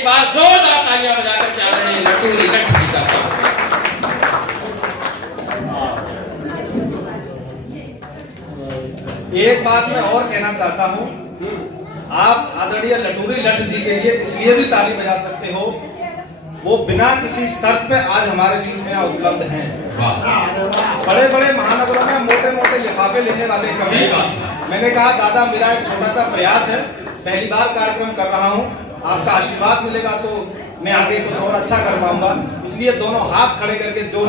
एक बार जोरदार तालियां बजाकर चाह रहे हैं लटूरी लट्ठी का स्वागत। एक बात मैं और कहना चाहता हूँ, आप आदरणीय लटूरी लठ जी के लिए इसलिए भी ताली बजा सकते हो, वो बिना किसी शर्त पे आज हमारे बीच में यहाँ उपलब्ध हैं। बड़े बड़े महानगरों में मोटे मोटे लिफाफे लेने वाले कवि, मैंने कहा दादा मेरा एक छोटा सा प्रयास है, पहली बार कार्यक्रम कर रहा हूँ, आपका आशीर्वाद मिलेगा तो मैं आगे कुछ और अच्छा कर पाऊंगा, इसलिए दोनों हाथ खड़े करके जो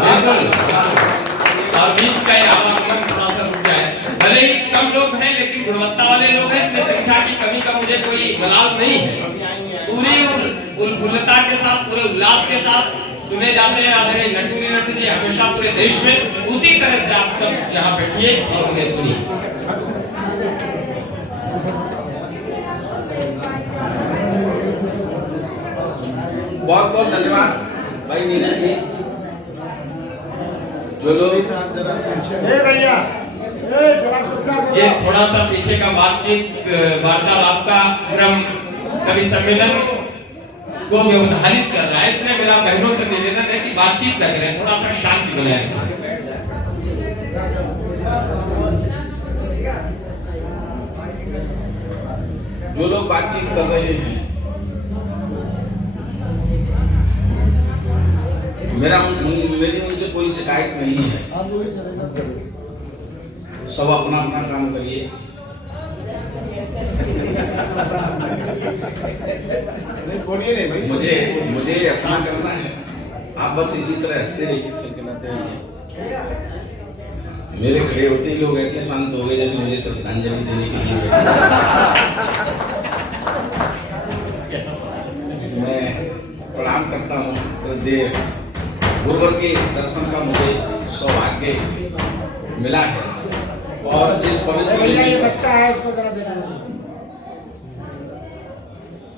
और बीच का आवागमन थोड़ा सा रुक जाए। भले ही कम लोग हैं लेकिन गुणवत्ता वाले लोग हैं, इसमें संख्या की कमी का मुझे कोई मलाल नहीं है। पूरी उल्फुल्लता के साथ, पूरे उल्लास के साथ सुने जाते हैं आदरणीय लटूरी लठ जी हमेशा पूरे देश में। उसी तरह से आप सब यहाँ बैठिए और उन्हें सुनिए। बहुत बहुत धन्यवाद भाई मीना जी। जो लोग भैया ये थोड़ा सा पीछे का बातचीत वार्तालाप का क्रम कवि सम्मेलन को व्यवधारित कर रहा है, इसलिए मेरा बहनों से निवेदन है कि बातचीत न करें, थोड़ा सा शांति बनाए रखें। जो लोग बातचीत कर रहे हैं, मेरी उनसे कोई शिकायत नहीं है, सब अपना अपना काम करिए। बोलिए नहीं भाई, मुझे अपना करना है, आप बस इसी तरह हंसते रहिए, खिलखिलाते रहिए। मेरे खड़े होते ही लोग ऐसे शांत हो गए जैसे मुझे श्रद्धांजलि देने के लिए मैं प्रणाम करता हूँ। श्रद्धेय गुरुवर के दर्शन का मुझे सौभाग्य मिला है और इस पवित्र बच्चा है उसको जरा देना,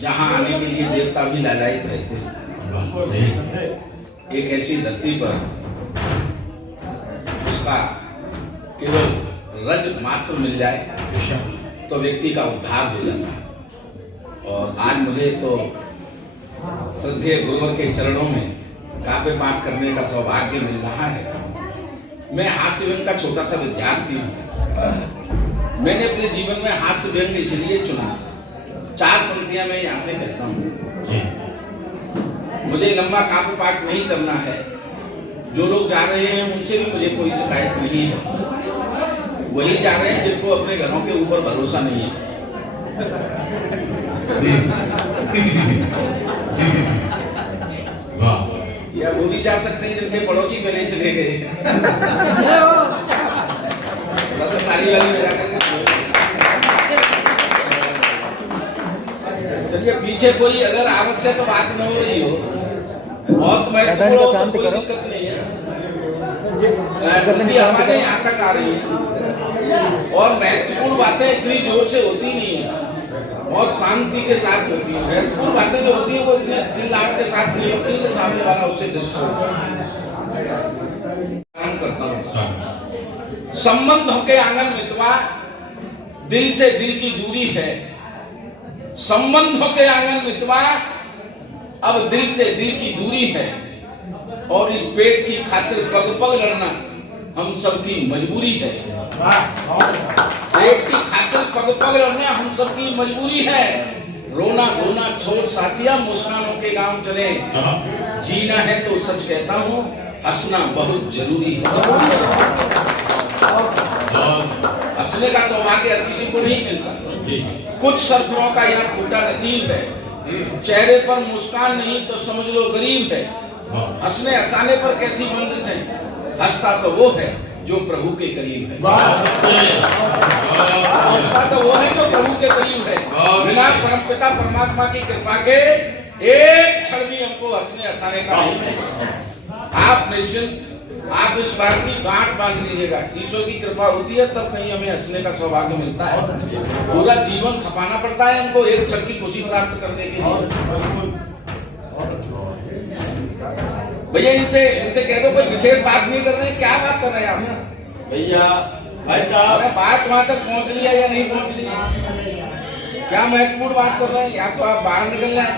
जहाँ आने के लिए देवता भी लालायित रहते हैं। एक ऐसी धरती पर उसका केवल रज मात्र मिल जाए तो व्यक्ति का उद्धार हो जाता है। और आज मुझे तो श्रद्धेय गुरुवर के चरणों में काव्य पाठ करने का सौभाग्य मिल रहा है। मैं हास्य व्यंग का छोटा सा विद्यार्थी हूँ। मैंने अपने जीवन में हास्य व्यंग इसलिए चुना, 4 पंक्तियां मैं यहाँ से कहता हूँ। मुझे लंबा काव्य पाठ नहीं करना है, जो लोग जा रहे हैं उनसे भी मुझे कोई शिकायत नहीं है। वही जा रहे हैं जिनको अपने घरों के ऊपर भरोसा नहीं है। या वो भी जा सकते हैं जिनके पड़ोसी पहले चले गए। ताली वाली बजा करके चलिए, पीछे कोई अगर आवश्यक बात न हो रही हो, बहुत महत्वपूर्ण हो तो कोई दिक्कत नहीं है, क्योंकि हमारे यहाँ तक आ रही है और महत्वपूर्ण बातें इतनी जोर से होती नहीं है, बहुत शांति के साथ होती है। महत्वपूर्ण बातें जो होती है वो इतने चिल्लाहट के साथ नहीं होती कि सामने वाला उससे डिस्टर्ब करता हूँ। संबंधों के आंगन मितवा, दिल से दिल की दूरी है। संबंधों के आंगन मितवा, अब दिल से दिल की दूरी है। और इस पेट की खातिर पग पग लड़ना हम सबकी मजबूरी है। पेट की खातिर पग पग लड़ना हम सबकी मजबूरी है। रोना धोना छोड़ साथिया, मुस्कानों के गांव चले। जीना है तो सच कहता हूँ, हंसना बहुत जरूरी है। हंसने का सौभाग्य हर किसी को नहीं मिलता। कुछ सरफरों का यहाँ फूटा नसीब है। चेहरे पर मुस्कान नहीं तो समझ लो गरीब है। हंसने हंसाने पर कैसी बंदिश है, हंसता तो वो है जो प्रभु के करीब है। हंसता तो वो है जो प्रभु के करीब है। बिना परमपिता परमात्मा की कृपा के एक क्षण भी हमको हंसने हंसाने का नहीं है। आप निश्चिंत, आप इस बात की गांठ बांध लीजिएगा, ईश्वर की कृपा होती है तब कहीं हमें हंसने का सौभाग्य मिलता है। पूरा जीवन खपाना पड़ता है हमको एक क्षण की खुशी प्राप्त करने के लिए। भैया इनसे कह दो कोई विशेष बात नहीं कर रहे हैं, क्या बात कर रहे हैं आप? भैया भाई साहब, बात वहां तक पहुंच लिया या नहीं पहुंच लिया? क्या महत्वपूर्ण बात कर रहे हैं? या तो आप बाहर निकल जाए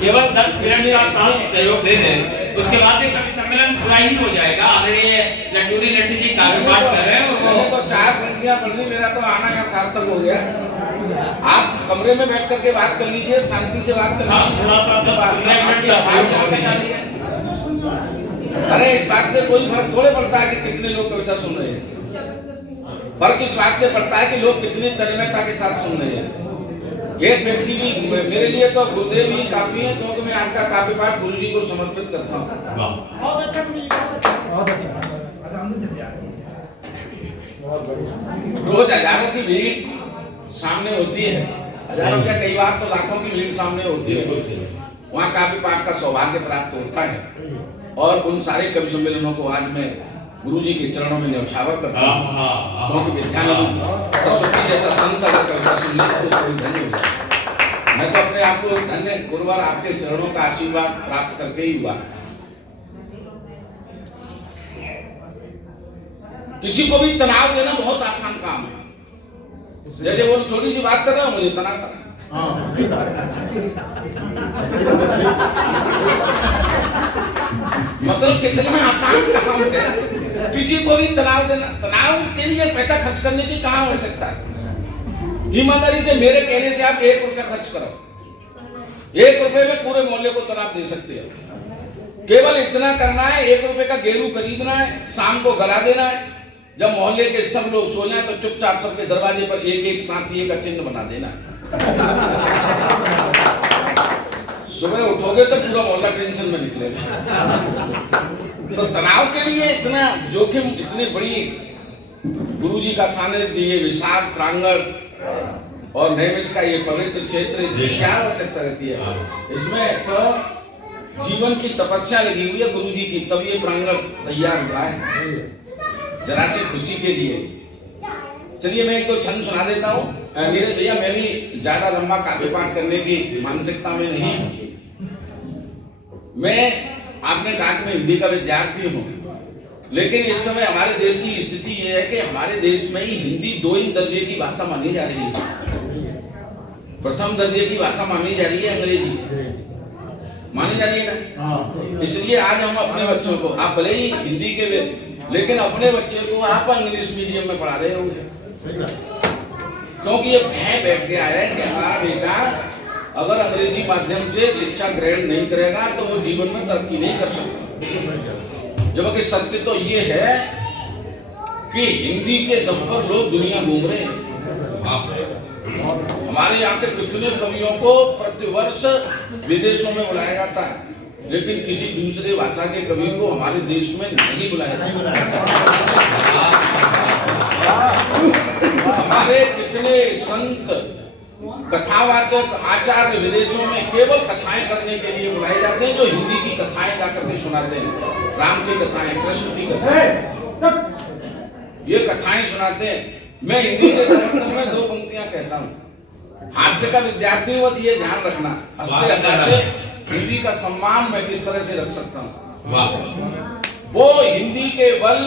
केवल 10 मिनट का साथ सहयोग दे दें, उसके बाद ये कवि सम्मेलन पूरा ही हो जाएगा। आदरणीय लटूरी लट्टी जी काव्य पाठ कर रहे हैं और मैंने तो 4 पंक्तियां पढ़ ली, मेरा तो आना यहाँ सार्थक हो गया। आप कमरे में बैठ करके बात कर लीजिए, शांति से बात कर लीजिए। थोड़ा सा 10-15 मिनट का अरे इस बात से कोई फर्क थोड़े पड़ता है कि कितने लोग कविता सुन रहे हैं। फर्क इस बात से पड़ता है कि लोग कितनी तन्मयता के साथ सुन रहे हैं। एक व्यक्ति भी, मेरे लिए तो गुरुदेव ही काफी है, क्योंकि मैं आज का काव्य पाठ गुरु जी को समर्पित करता हूँ। रोज हजारों की भीड़ सामने होती है, हजारों क्या कई बार तो लाखों की भीड़ सामने होती है। वहाँ काव्य पाठ का सौभाग्य प्राप्त होता है और उन सारे कवि सम्मेलनों को आज मैं गुरु जी के चरणों में न्यौछावर करता हूँ, क्योंकि विद्यानंद सरस्वती जैसा संत अगर कविता सुन ले तो कोई धन्य हो जाए। मैं तो अपने आप को धन्य गुरुवार आपके चरणों का आशीर्वाद प्राप्त करके ही हुआ। किसी को भी तनाव देना बहुत आसान काम है। जैसे वो थोड़ी सी बात कर रहे हो, मुझे तनाव कर मतलब कितना आसान काम है किसी को भी तनाव देना। तनाव के लिए पैसा खर्च करने की कहाँ आवश्यकता है? ईमानदारी से मेरे कहने से आप 1 रुपया खर्च करो, 1 रुपए में पूरे मोहल्ले को तनाव दे सकते हो। केवल इतना करना है, 1 रुपए का गेरू खरीदना है, शाम को गला देना है। जब मोहल्ले के सब लोग सो जाए तो चुपचाप सबके दरवाजे पर एक साथी का चिन्ह बना देना है। सुबह उठोगे तो पूरा मोहल्ला टेंशन में निकलेगा। तो तनाव के लिए इतना जोखिम, इतनी बड़ी गुरुजी का सानिध्य, ये विशाल प्रांगण और नैमिष का ये पवित्र क्षेत्र, इसमें क्या आवश्यकता रहती है? इसमें तो जीवन की तपस्या लगी हुई है गुरुजी की, तब ये प्रांगण तैयार हुआ है जरा सी खुशी के लिए। चलिए मैं एक दो छंद सुना देता हूँ। नीरज भैया, मैं भी ज्यादा लंबा काव्य पाठ करने की मानसिकता में नहीं हूँ। मैं, आपने कहा कि मैं हिंदी का विद्यार्थी हूँ, लेकिन इस समय हमारे देश की स्थिति ये है कि हमारे देश में ही हिंदी 2 दर्जे की भाषा मानी जा रही है। प्रथम दर्जे की भाषा मानी जा रही है अंग्रेजी, मानी जा रही है ना। इसलिए आज हम अपने बच्चों को, आप भले ही हिंदी के, लेकिन अपने बच्चे को आप इंग्लिश मीडियम में पढ़ा रहे हो, क्योंकि ये भय बैठ गया है कि हमारा बेटा अगर अंग्रेजी माध्यम से शिक्षा ग्रहण नहीं करेगा तो वो जीवन में तरक्की नहीं कर सकता। जबकि सत्य तो ये है कि हिंदी के दम पर लोग दुनिया घूम रहे हैं। हमारे यहाँ के कितने कवियों को प्रतिवर्ष विदेशों में बुलाया जाता है, लेकिन किसी दूसरे भाषा के कवि को हमारे देश में नहीं बुलाया जाता। हमारे कितने संत, कथावाचक, आचार्य विदेशों में केवल कथाएं करने के लिए बुलाए जाते हैं, जो हिंदी की कथाएं जाकर के सुनाते हैं। राम की कथाएं, कृष्ण की कथाएं, ये कथाएं सुनाते हैं। मैं हिंदी के समर्थन में 2 पंक्तियां कहता हूँ। हास्य का विद्यार्थी बस ये ध्यान रखना, हिंदी का सम्मान मैं किस तरह से रख सकता हूँ। वो हिंदी के बल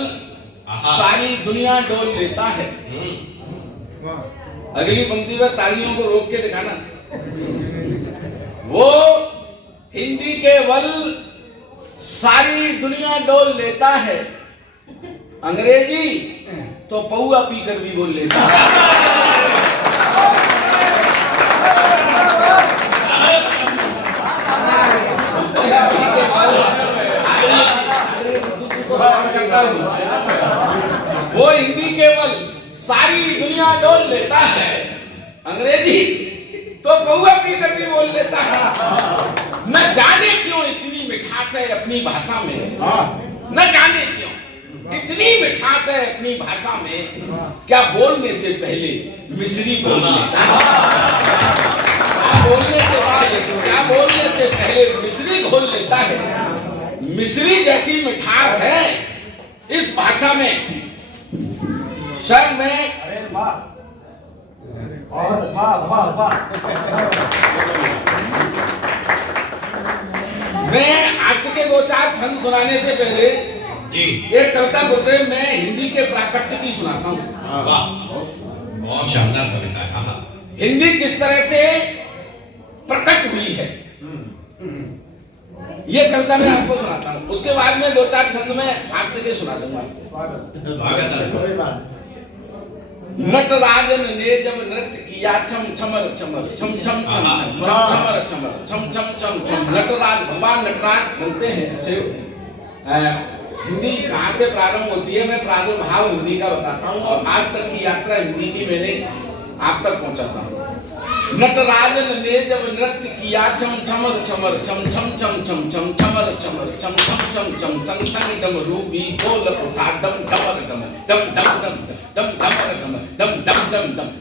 सारी दुनिया डोल लेता है। अगली पंक्ति में तालियों को रोक के दिखाना। वो हिंदी के बल सारी दुनिया डोल लेता है, अंग्रेजी तो पौआ पीकर भी बोल लेता है। वो हिंदी केवल सारी दुनिया डोल लेता है, अंग्रेजी तो पौआ पीकर भी बोल लेता है। न जाने क्यों इतनी मिठास है अपनी भाषा में, न जाने क्यों इतनी मिठास है अपनी भाषा में, क्या बोलने से पहले मिश्री बोल लेता है। क्या बोलने से पहले मिश्री घोल लेता है। मिश्री जैसी मिठास है इस भाषा में। सर मैं हास्य के 2-4 छंद सुनाने से पहले एक कविता गुरुदेव मैं हिंदी के प्राकट्य की सुनाता हूँ। बहुत शानदार कविता है। हिंदी किस तरह से ये कविता मैं आपको सुनाता हूँ, उसके बाद में 2-4 छंद में हास्य के सुना दूंगा। कोई बात नटराजन ने जब नृत्य किया छम छमर छमर छम छम छम छम छमर छमर छम छम छम छम। नटराज भगवान नटराज बनते हैं। हिंदी कहाँ से प्रारंभ होती है, मैं प्रादुर्भाव हिंदी का बताता हूँ और आज तक की यात्रा हिंदी की मैंने आप तक पहुंचाता हूँ। नटराजन ने जब नृत्य किया छम छमर छमर छम छम छम छम छम छमर छमर छम छम छम छम संग संग डमरू भी बोल उठा डम डमर डम डम डम डम डम डमर डम डम डम डम डम।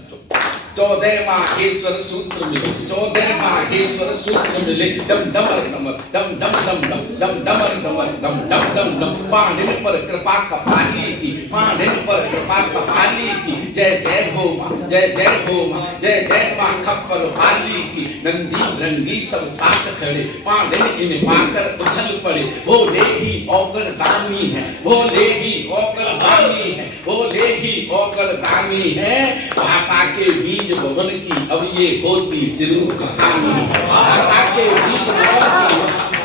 14 माहेश्वर सूत्र मिले, 14 माहेश्वर सूत्र मिले, डम डमर डमर डम डम डम डम डम डमर डमर डम डम डम डम। पांडिन पर कृपा कपाली की, पांडिन पर कृपा कपाली की, जय जय हो माँ, जय जय हो माँ, जय जय माँ खप्पर वाली की। नंदी रंगी सब साथ खड़े, पांडिन इन्हें पाकर उछल पड़े। भोले ही औकर दानी है, भोले ही औकर दानी है, भोले ही औकर दानी है। भाषा के बीज भवन की अब ये होती शुरू कहानी, भाषा के बीज भवन की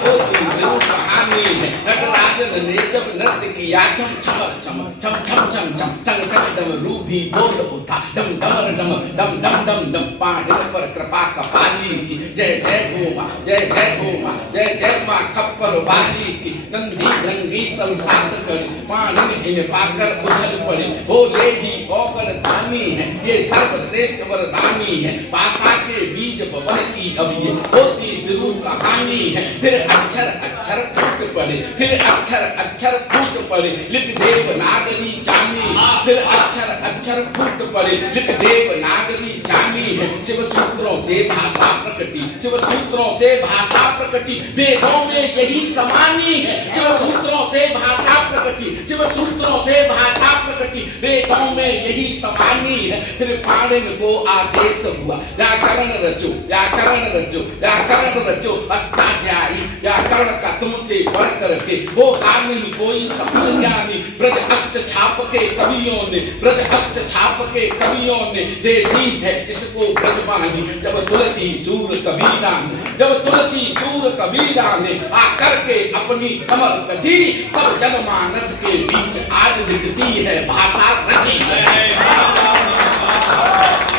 होती शुरू कहानी है। नटराजन ने जब नृत्य किया छम छमर छमर छम छम छम छम संग संग डमरू भी बोल उठा डम डमर डम डम डम डम डम। पांडिन पर कृपा कपाली की, जय जय हो माँ, जय जय हो माँ, जय जय माँ खप्पर वाली की। नंदी रंगी सब साथ खड़े, पांडिन इन्हें पाकर उछल पड़े। भोले ही औकर दानी है, ये सर्वश्रेष्ठ वरदानी है। भाषा के बीज भवन की अब ये होती शुरू कहानी है। फिर अक्षर अक्षर फूट पड़े, फिर अक्षर अक्षर फूट पड़े, लिपि देवनागरी जानी। फिर अक्षर अक्षर फूट पड़े, लिपि देवनागरी जानी है। शिव सूत्रों से भाषा प्रकटी, शिव सूत्रों से भाषा प्रकटी, वेदों में यही समानी है। शिव सूत्रों से भाषा प्रकटी, शिव सूत्रों से भाषा प्रकटी, वेदों में यही समानी है। फिर पाणिन को आदेश हुआ, व्याकरण रचो, व्याकरण रचो, व्याकरण रचो। अष्टाध्यायी व्याकरण का तुमसे बढ़ करके होगा नहीं कोई सफल ज्ञानी। ब्रज अष्ट छाप के कवियों ने, ब्रज अष्ट छाप के कवियों ने दे दी है इसको ब्रजवाणी। जब तुलसी सूर कबीरा ने, जब तुलसी सूर कबीरा ने आकर के अपनी कमर कसी, तब जनमानस के बीच आज दिखती है भाषा रची।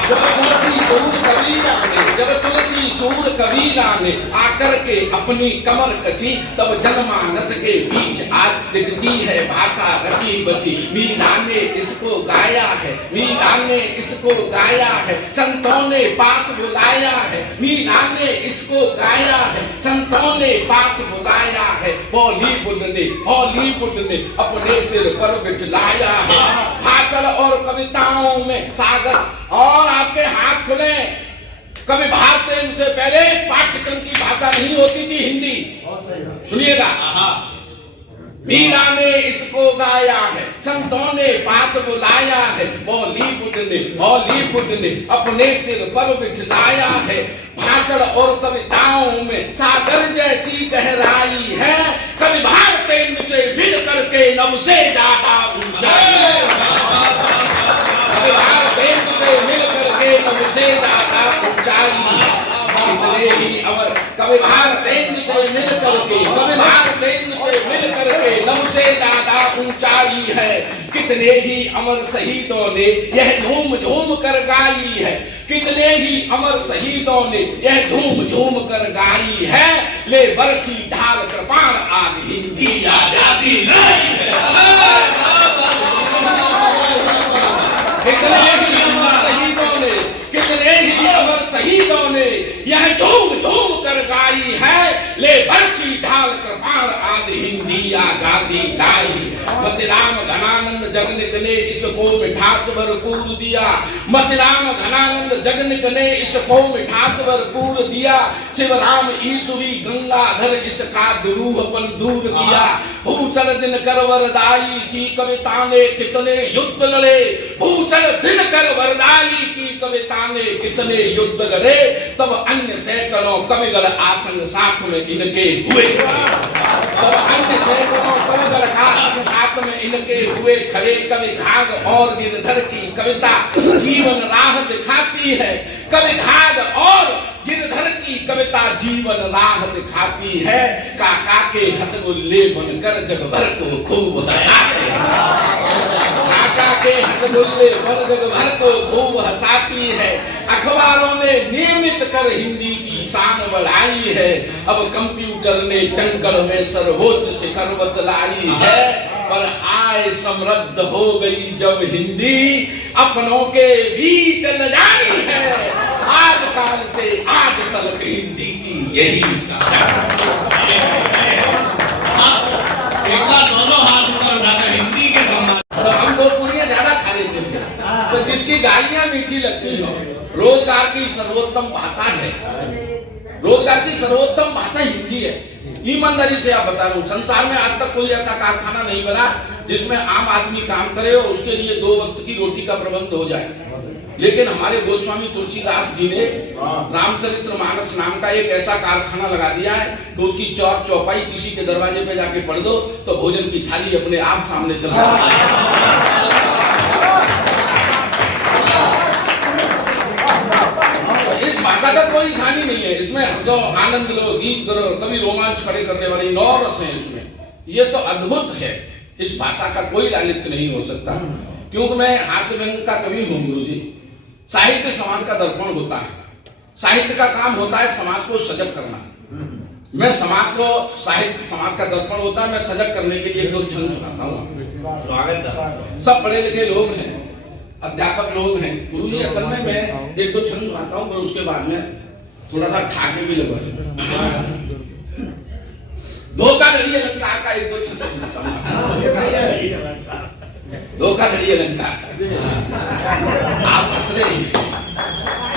जब तुलसी सूर कबीरा ने, जब तुलसी सूर कबीरा ने आकर के अपनी कमर कसी, तब जनमानस के बीच आज दिखती है भाषा रची बची। मीरा ने इसको गाया है, मीरा ने इसको गाया है, संतों ने पास बुलाया है। मीरा ने इसको गाया है, संतों ने पास बुलाया है। बॉलीवुड ने अपने सिर पर बिठलाया है। भाषण और कविताओं में सागर और आपके हाथ खुले। कभी भारत से पहले पाठ्यक्रम की भाषा नहीं होती थी हिंदी। सुनिएगा, मीरा ने इसको गाया है, संतों ने पास बुलाया है। बॉलीवुड ने अपने सिर पर बिठलाया है। भाषण और कविताओं में सागर जैसी गहराई है। कभी भारत से मिल करके नभ से ज्यादा ऊंचाई, कभी भारत से मिल करके नभ से ज्यादा ऊंचाई। कितने ही अमर कभी भारत से मिल करके, कभी भारत से मिल करके नभ से ज्यादा ऊंचाई है। कितने ही अमर शहीदों ने यह झूम झूम कर गाई है। कितने ही अमर शहीदों ने यह झूम झूम कर गाई है। ले बरछी ढाल कृपाण आदि हिंदी आजादी नहीं है। कितने ही अमर शहीदों ने, कितने ही अमर शहीदों ने यह झूम झूम कर गाई है। ले बरछी ढाल कृपाण आदि हिंदी आजादी लाई। मतिराम घनानंद जगनिक ने इसको मिठास भरपूर दिया। मतिराम घनानंद जगनिक ने इसको मिठास भरपूर दिया। शिवराम ईश्वरी गंगाधर इसका दुरूहपन दूर किया। भूषण दिनकर वरदाई की कविता ने कितने युद्ध लड़े। भूषण दिनकर वरदाई की कविता ने कितने युद्ध लड़े। तब अन्य सैकड़ों कविगण आसन साथ में इनके हुए। तब अन्य सैकड़ों कविगण आसन साथ में इनके हुए खड़े। कवि घाघ और गिरधर की कविता जीवन राह दिखाती है। कवि घाघ और गिरधर की कविता जीवन राह दिखाती है, काका के हंसगुल्ले बनकर जग भर को खूब हंसाती है, काका के हंसगुल्ले बन जग भर को खूब हंसाती है। अखबारों ने नियमित कर हिंदी की शान बढ़ाई है, अब कंप्यूटर ने टंकण में सर्वोच्च शिखर बतलाई है। पर हाय समृद्ध हो गई जब हिंदी अपनों के बीच न जानी है, आज काल से आज तक हिंदी की यही एक बार दोनों हाथ ऊपर उठाकर हिंदी के सम्मान। हम दो पूरियां ज्यादा खा लेते थे, तो जिसकी गालियां मीठी लगती हो, रोजगार की सर्वोत्तम भाषा है, रोजगार की सर्वोत्तम भाषा हिंदी है। ईमानदारी से आप बता रहा हूँ, संसार में आज तक कोई ऐसा कारखाना नहीं बना जिसमें आम आदमी काम करे और उसके लिए 2 वक्त की रोटी का प्रबंध हो जाए। लेकिन हमारे गोस्वामी तुलसीदास जी ने रामचरितमानस नाम का एक ऐसा कारखाना लगा दिया है कि उसकी चौक चौपाई किसी के दरवाजे पे जाके पढ़ दो तो भोजन की थाली अपने आप सामने चल रही है। इस भाषा का कोई हानि नहीं है, इसमें हंसो, आनंद लो, गीत करो, कभी रोमांच खड़े करने वाली 9 रस हैं इसमें। ये तो अद्भुत है, इस भाषा का कोई लालित्य नहीं हो सकता। क्योंकि मैं हास्य व्यंग का कवि हूँ गुरुजी। साहित्य समाज का दर्पण होता है, साहित्य का काम होता है समाज को सजग करना। मैं समाज को, साहित्य समाज का दर्पण होता है, मैं सजग करने के लिए 2 छंद सुनाता हूँ। स्वागत है। सब पढ़े लिखे लोग हैं, अध्यापक लोग हैं। गुरुजी असल में मैं 1-2 छंद सुनाता हूँ, पर उसके बाद में थोड़ा सा ठाके भी लगवा धोखाधड़ी अलंकार का 1-2 छंद सुनाता हूँ। धोखाधड़ी अलंकार, आप हंस रहे हैं,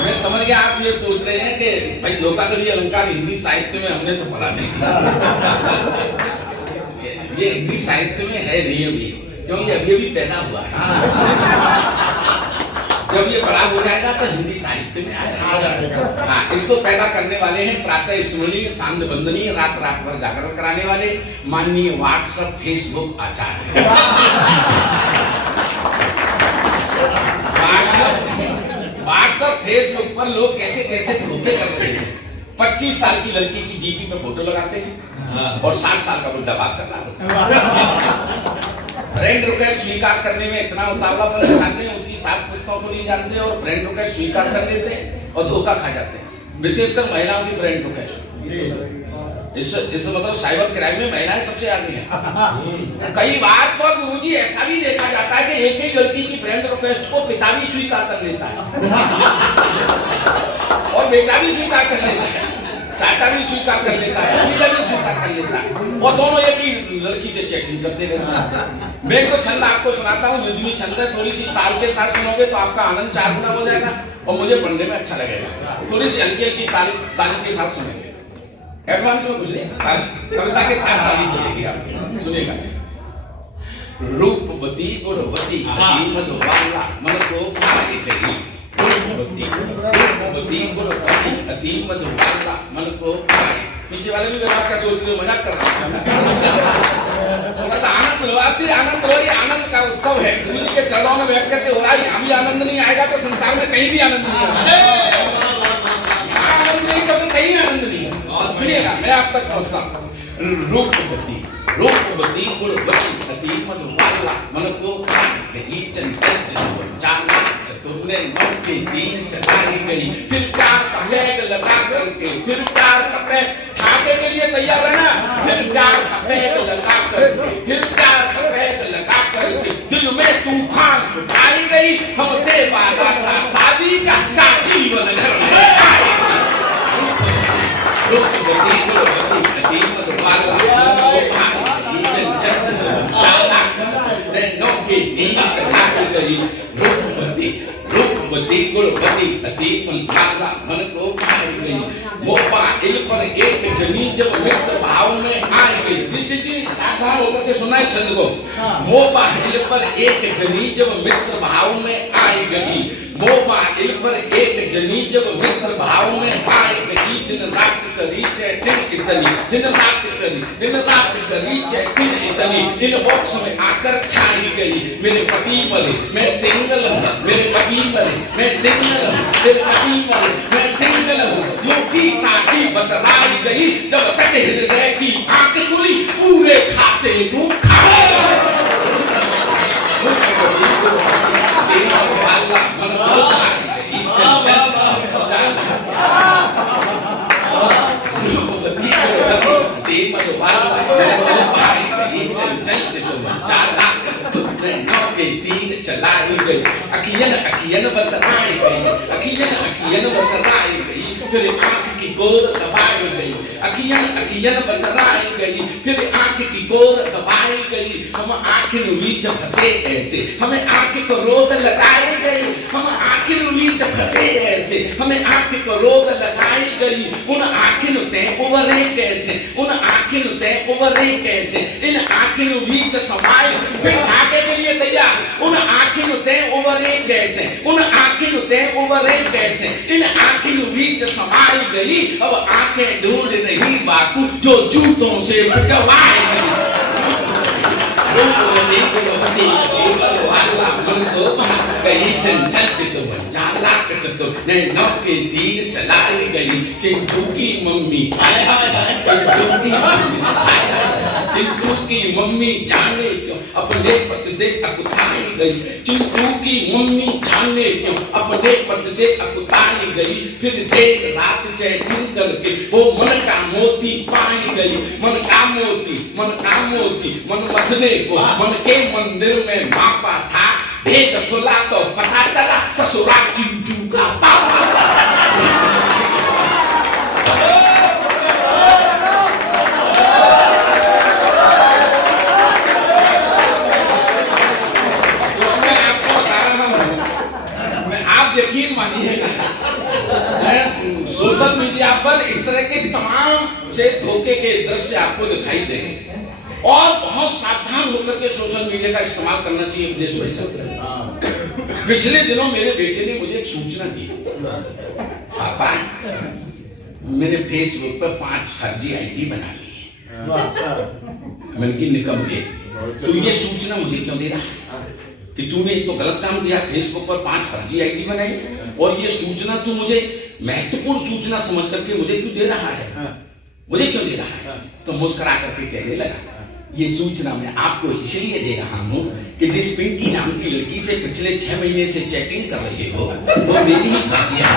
मैं समझ गया आप ये सोच रहे हैं कि भाई धोखाधड़ी अलंकार हिंदी साहित्य में हमने तो पढ़ा नहीं। ये हिंदी साहित्य में है नहीं अभी, क्योंकि अभी पैदा हुआ है। जब ये बड़ा हो जाएगा तो हिंदी साहित्य में आ जाएगा। हाँ, इसको पैदा करने वाले हैं प्रातः स्मरणीय, सांध्य वंदनीय, रात रात भर जागरण कराने वाले माननीय व्हाट्सएप फेसबुक आचार्य। व्हाट्सएप फेसबुक पर लोग कैसे कैसे धोखे करते हैं। 25 साल की लड़की की जीपी पे फोटो लगाते हैं और 60 साल का बुढ़ा बात कर रहा है। फ्रेंड रिक्वेस्ट स्वीकार करने में इतना उतावलापन दिखाते हैं, उसकी 7 पुस्तकों को नहीं जानते और फ्रेंड रिक्वेस्ट स्वीकार कर लेते हैं और धोखा खा जाते हैं, विशेषकर महिलाओं की फ्रेंड रिक्वेस्ट। इस मतलब साइबर क्राइम में महिलाएं सबसे आगे हैं। कई बार तो गुरुजी ऐसा भी देखा जाता है कि एक ही लड़की की फ्रेंड रिक्वेस्ट को पिता भी स्वीकार कर लेता है और बेटा भी स्वीकार कर लेता है, चाचा भी स्वीकार कर लेता है, भतीजा भी स्वीकार कर लेता है और दोनों एक ही लड़की से चैटिंग करते रहते हैं। मैं तो छंद आपको सुनाता हूँ, युद्धवी छंद है, थोड़ी सी ताल के साथ सुनोगे तो आपका आनंद 4 गुना हो जाएगा और मुझे पढ़ने में अच्छा लगेगा। थोड़ी सी हल्की हल्की ताली के साथ सुनेंगे, एडवांस में कुछ नहीं, कविता के साथ ताली चलेगी, आप सुनेगा। रूपवती गुणवती मधुबाला मन को भारी कही, रूपवती गुणवती अति मधुबाला मन को भारी। पीछे वाले भी बात का सोच रहे, मजाक कर रहे हैं। थोड़ा सा आनंद लो, आप भी आनंद लो, ये आनंद का उत्सव है। गुरु जी के चरणों में बैठ करके हो रहा है, यहाँ भी आनंद नहीं आएगा तो संसार में कहीं भी आनंद नहीं आएगा। आनंद नहीं तो कहीं आनंद नहीं है। सुनिएगा, मैं आप तक पहुंचता हूँ। रूपवती रूपवती गुणवती अति मधुबाला मन को भारी, चंचल चाला चतुर्ने मन के दीन चलाई गई। फिर प्यार का बैग लगा करके, फिर प्यार का बैग ठाके के लिए तैयार है ना, फिर प्यार का बैग लगा करके, फिर प्यार का बैग लगा करके दिल में तूफान उठाई गई। हमसे वादा था शादी का, चाची बन घर में आई गई। रूपवती गुणवती अति मधुबाला मन को भारी, चंचल चाला चतुर्ने के दीन चलाई गई। रूपवती रूपवती गुणवती अति मधुबाला मन को भारी गई। मोपा इल पर एक जनी जब मित्र भाव में आ गई। नीचे जी सावधान होकर के सुना है छंद को। मोपा इल पर एक जनी जब मित्र भाव में आ गई। मोपा इल पर एक जनी जब मित्र भाव में आ गई। दिन रात करी चैटिंग इतनी, दिन रात करी चैटिंग इतनी, इन बॉक्स में आकर छाई गई। मेरे पति मरे मैं सिंगल हूँ, मेरे पति मरे मैं सिंगल हूँ, मेरे पति मरे मैं सिंगल हूँ। जो की साची बतला के हृदय की आंख खुली, पूरे खाते को खाए। चलाई गई अखियन बतराई गई, अखियन बतराई गई, फिर आंख की गोर दबाई गई, अखियन बतराई गई, फिर आंख की गोर दबाई गई। हम आंख नीच फंसे ऐसे, हमें आंख को रोद लगाई गई, हम आंख नीच फंसे ऐसे, हमें आंख को रोद लगाई गई। उन आंखिन ते उबरे कैसे, उन आंखिन ते उबरे कैसे, इन आंखिन बीच समाये, फिर आगे के लिए तैयार। उन आंखिन ते उबरे कैसे, उन आंखिन ते उबरे कैसे, इन आंखिन बीच समाई गई। अब आंखें ढूंढ रही बाकू जो जूतों से पिटवाई गई। गई चंचल चित बंजाला चतुर, नैनों के तीर चलाई गई। चिंटू की मम्मी, चिंटू की मम्मी जाने क्यों अपने पति से अकुताई गई। चिंटू की मम्मी जाने क्यों अपने पति से अकुताई गई। फिर देर रात चैटिंग करके वो मन का मोती पाई गई। मन का मोती, मन का मोती, मन मसने को मन के मंदिर में मापा था। भेद खुला तो पता चला ससुराल चिंटू का पापा। यकीन मानिएगा, सोशल मीडिया पर इस तरह के तमाम से धोखे के दृश्य आपको दिखाई देंगे और बहुत सावधान होकर के सोशल मीडिया का इस्तेमाल करना चाहिए। विदेश वही चल रहा है। पिछले दिनों मेरे बेटे ने मुझे एक सूचना दी, पापा मैंने फेसबुक पर 5 फर्जी आईडी बना ली है। मैंने की निकम्मे, तू ये सूचना मुझे क्यों दे रहा है कि तूने एक तो गलत काम किया, फेसबुक पर 5 फर्जी आईडी बनाई और ये सूचना तू मुझे महत्वपूर्ण सूचना समझ करके मुझे क्यों दे रहा है, मुझे क्यों दे रहा है? तो मुस्कुरा करके कहने लगा, ये सूचना मैं आपको इसलिए दे रहा हूँ कि जिस पिंकी नाम की लड़की से पिछले 6 महीने से चैटिंग कर रहे हो वो मेरी ही फर्जी है।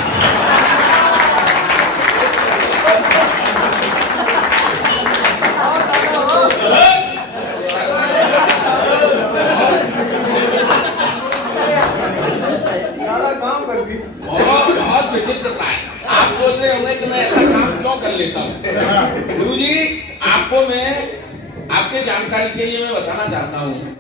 बहुत विचित्रता है। आप सोच रहे होंगे कि मैं ऐसा काम क्यों कर लेता हूँ। गुरुजी, आपको मैं आपके जानकारी के लिए मैं बताना चाहता हूँ